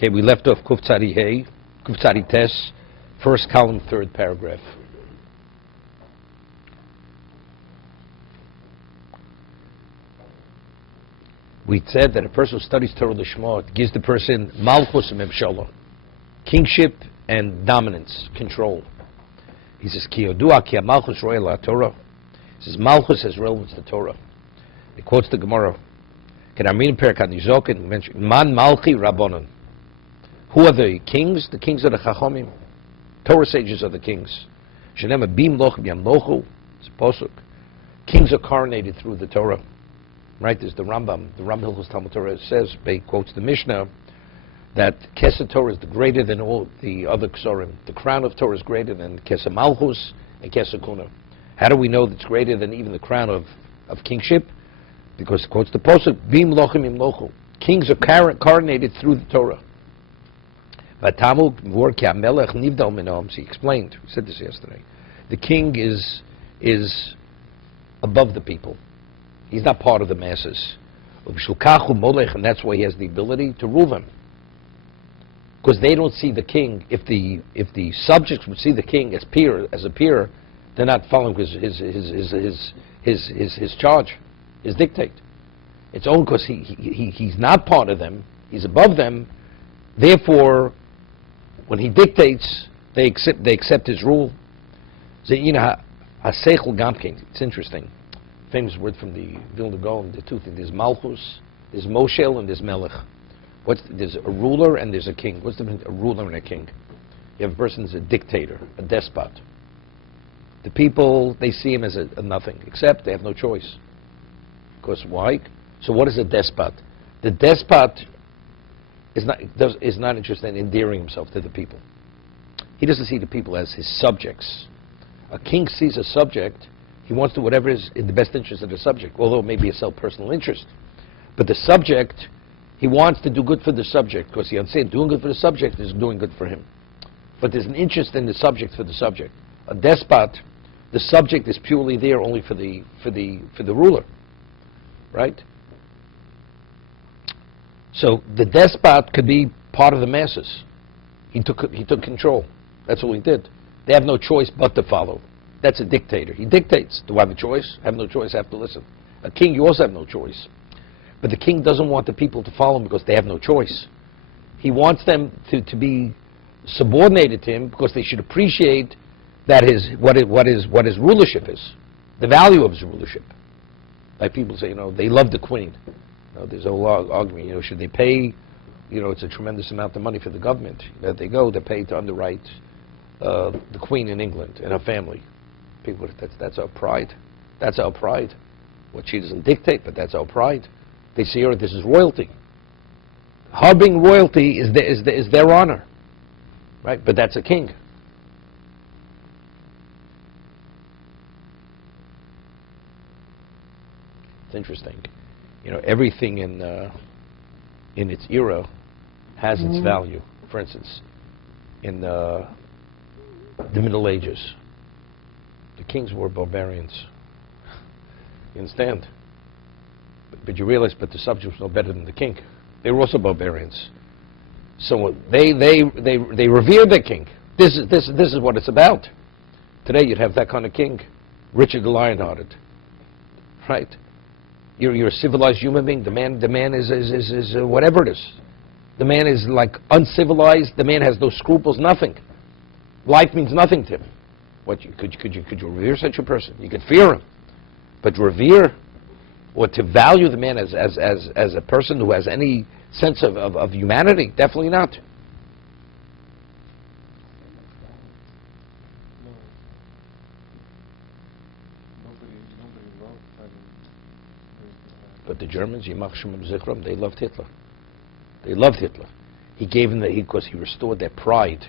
Okay, we left off Kuf Tzadi Hey, Kuf Tzadi Tes, first column, third paragraph. We said that a person who studies Torah Lishma, it gives the person Malchus and Memshala, kingship and dominance, control. He says, Ki Yodua Ki Malchus Royal Torah. He says, Malchus has relevance to Torah. He quotes the Gemara. Can I read Pirkei Avot mention Man Malchi Rabbanon? Who are the kings? The kings are the Chachomim. Torah sages are the kings. Shenema Bim Loch Yam Lochu. It's a posuk. Kings are coronated through the Torah. Right? There's the Rambam. The Rambam Hilchos Talmud Torah says, he quotes the Mishnah, that Kesed Torah is greater than all the other Ksorim. The crown of Torah is greater than Kesed Malchus and Kesed Kuna. How do we know that it's greater than even the crown of kingship? Because it quotes the posuk, Bim Lochim Im Lochu. Kings are coronated through the Torah. He explained, we said this yesterday. The king is above the people. He's not part of the masses. And that's why he has the ability to rule them. Because they don't see the king. If the subjects would see the king as a peer, they're not following his charge, his dictate. It's only because he's not part of them, he's above them, therefore when he dictates, they accept his rule. So, it's interesting. Famous word from the Vilna Gaon, the two things. There's Malchus, there's Moshel, and there's Melech. There's a ruler and there's a king. What's the difference between a ruler and a king? You have a person who's a dictator, a despot. The people, they see him as a nothing, except they have no choice. Because why? So what is a despot? The despot is not interested in endearing himself to the people. He doesn't see the people as his subjects. A king sees a subject, he wants to do whatever is in the best interest of the subject, although it may be a self-personal interest. But the subject, he wants to do good for the subject, because he understands doing good for the subject is doing good for him. But there's an interest in the subject for the subject. A despot, the subject is purely there only for the ruler, right? So the despot could be part of the masses. He took control. That's all he did. They have no choice but to follow. That's a dictator. He dictates. Do I have a choice? I have no choice. I have to listen. A king, you also have no choice. But the king doesn't want the people to follow him because they have no choice. He wants them to be subordinated to him because they should appreciate that what his rulership is, the value of his rulership. Like people say, they love the queen. There's a whole argument, should they pay, it's a tremendous amount of money for the government that they pay to underwrite the queen in England and her family. People, that's our pride. That's our pride. What she doesn't dictate, but that's our pride. They see her, this is royalty. Her being royalty is their honor, right? But that's a king. It's interesting. Everything in its era has its value. For instance, in the Middle Ages, the kings were barbarians. You understand? But you realize, the subject was no better than the king. They were also barbarians. So they revered their king. This is what it's about. Today you'd have that kind of king, Richard the Lionhearted, right? You're a civilized human being. The man is whatever it is. The man is like uncivilized. The man has no scruples. Nothing. Life means nothing to him. Could you revere such a person? You could fear him, but revere or to value the man as a person who has any sense of humanity? Definitely not. But the Germans, they loved Hitler. They loved Hitler. He gave them because he restored their pride.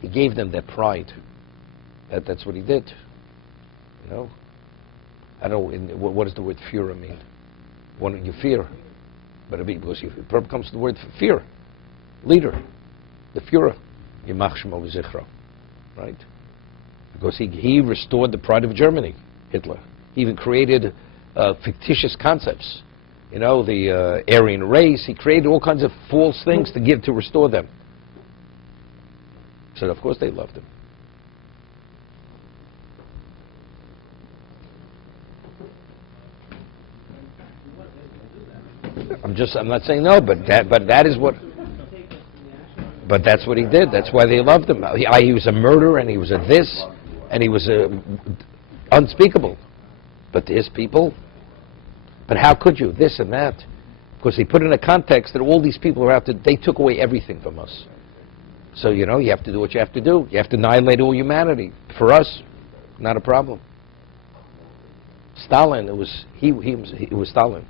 He gave them their pride. That's what he did. I don't know, what does the word Führer mean? When you fear. But because it probably comes to the word fear. Leader. The Führer. Yimach Shemo V'Zichro. Right? Because he restored the pride of Germany, Hitler. He even created fictitious concepts. you know, the Aryan race. He created all kinds of false things to restore them. So of course they loved him. I'm not saying no, but that is what. But that's what he did. That's why they loved him. He was a murderer, and he was a this, and he was unspeakable. But to his people, but how could you this and that? Because he put in a context that all these people are out to. They took away everything from us. So you know, you have to do what you have to do. You have to annihilate all humanity. For us, not a problem. Stalin, it was Stalin.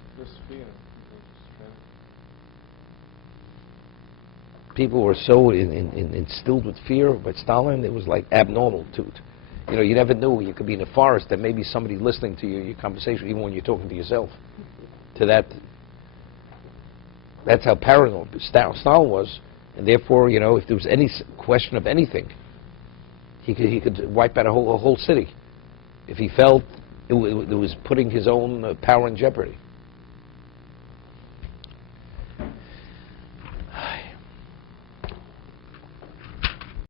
People were so instilled with fear, but Stalin, it was like abnormal too. You know, you never knew. You could be in a forest, and maybe somebody listening to your conversation, even when you're talking to yourself. To that, that's how paranoid Stalin was, and therefore, you know, if there was any question of anything, he could wipe out a whole city if he felt it was putting his own power in jeopardy.